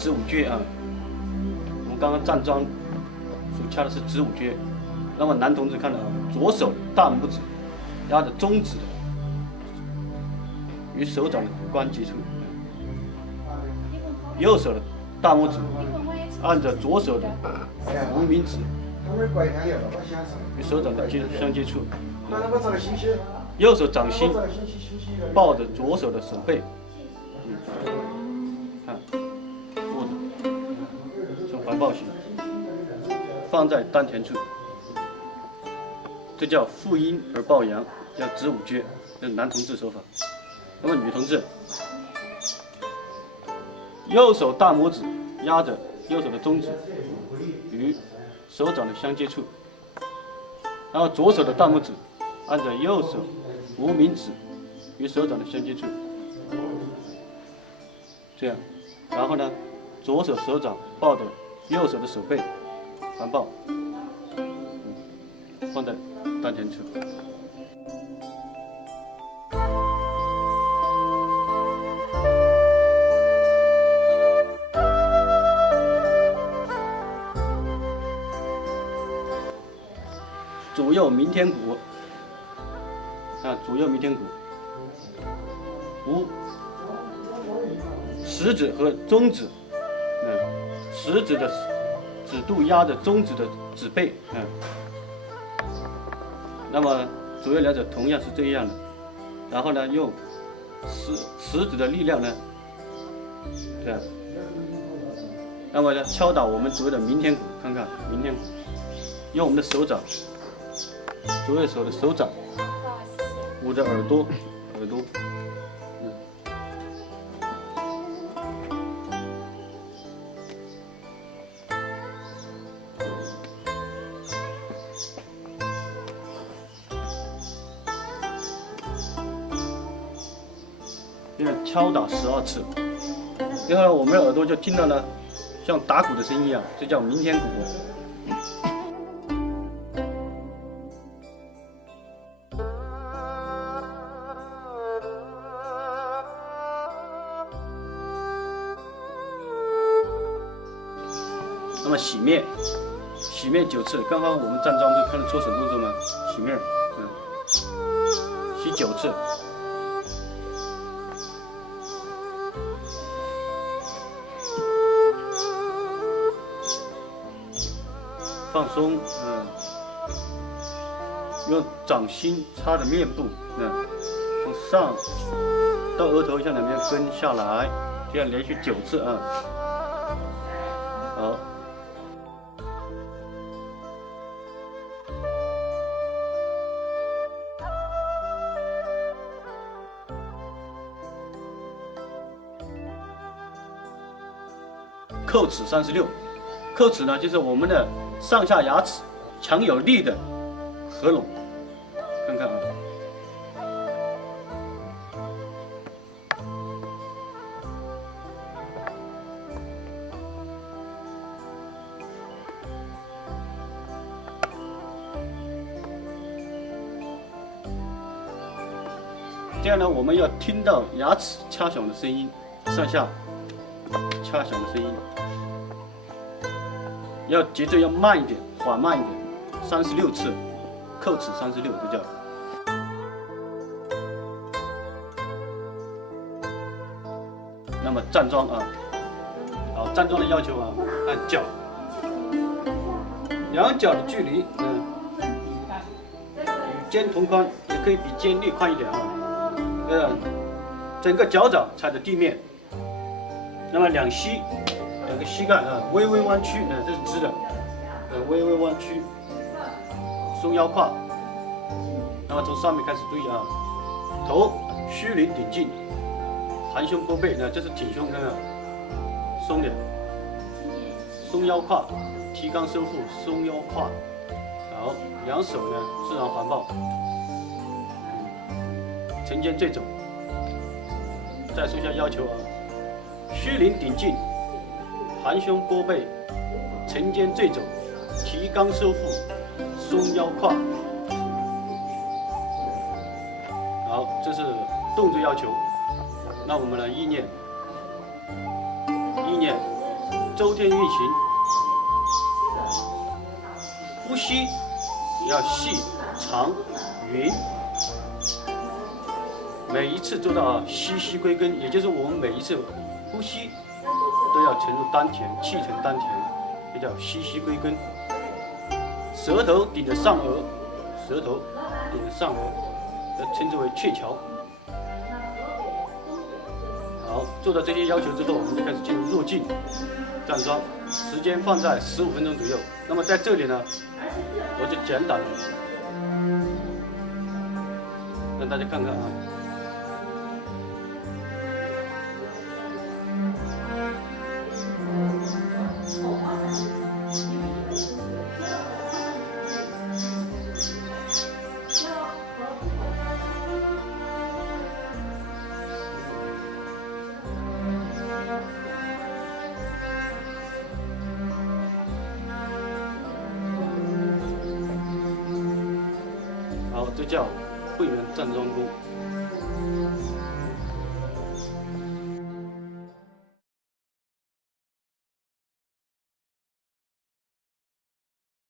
子午撅啊。我们刚刚站桩所掐的是子午撅。那么男同志看到啊，左手大拇指压着中指的与手掌的关节处，右手的大拇指按着左手的无名指与手掌的相接触，右手掌心抱着左手的手背，看握着，呈环抱形，放在丹田处，这叫负阴而抱阳，叫子午撅，这是男同志手法。那么女同志，右手大拇指压着右手的中指与手掌的相接触，然后左手的大拇指按着右手无名指与手掌的相接触，这样，然后呢，左手手掌抱着右手的手背，环抱，放在丹田处。左右鸣天鼓，啊，左右鸣天鼓，无食指和中指，食指的指肚压着中指的指背，那么左右两者同样是这样的，然后呢，用食指的力量呢，这样，那么呢，敲打我们左右的鸣天鼓，看看鸣天鼓，用我们的手掌。左右手的手掌捂着耳朵，这样敲打12次，然后我们的耳朵就听到了像打鼓的声音一样，这叫鸣天鼓。那么洗面9次，刚刚我们站桩不是看到搓手动作吗？洗面，洗9次。放松，用掌心擦着面部，从上到额头向两边分下来，这样连续9次啊。好。叩齿36，叩齿呢就是我们的上下牙齿强有力的合拢，看看啊。这样呢，我们要听到牙齿掐响的声音，上下掐响的声音。要节奏要慢一点，缓慢一点，36次，叩齿36，这叫。那么站桩啊，好，站桩的要求啊，按脚，两脚的距离，与肩同宽，也可以比肩略宽一点啊。整个脚掌踩着地面，那么两个膝盖啊，微微弯曲，这是直的，微微弯曲，松腰胯。那么从上面开始注意啊，头虚灵顶劲，含胸拨背，这是挺胸，看看，松点，松腰胯，提肛收腹，松腰胯。好，两手呢自然环抱，沉肩坠肘。再说一下要求啊，虚灵顶劲。含胸拨背，沉肩坠肘，提肛收腹，松腰胯。好，这是动作要求。那我们来意念，周天运行。呼吸要细、长、匀，每一次做到息息归根，也就是我们每一次呼吸都要沉入丹田，气沉丹田，这叫息息归根。舌头顶着上颚，舌头顶着上颚，称之为鹊桥。好，做到这些要求之后，我们就开始进入弱劲站桩，时间放在15分钟左右。那么在这里呢，我就简短的让大家看看啊。好，这叫会员站桩功。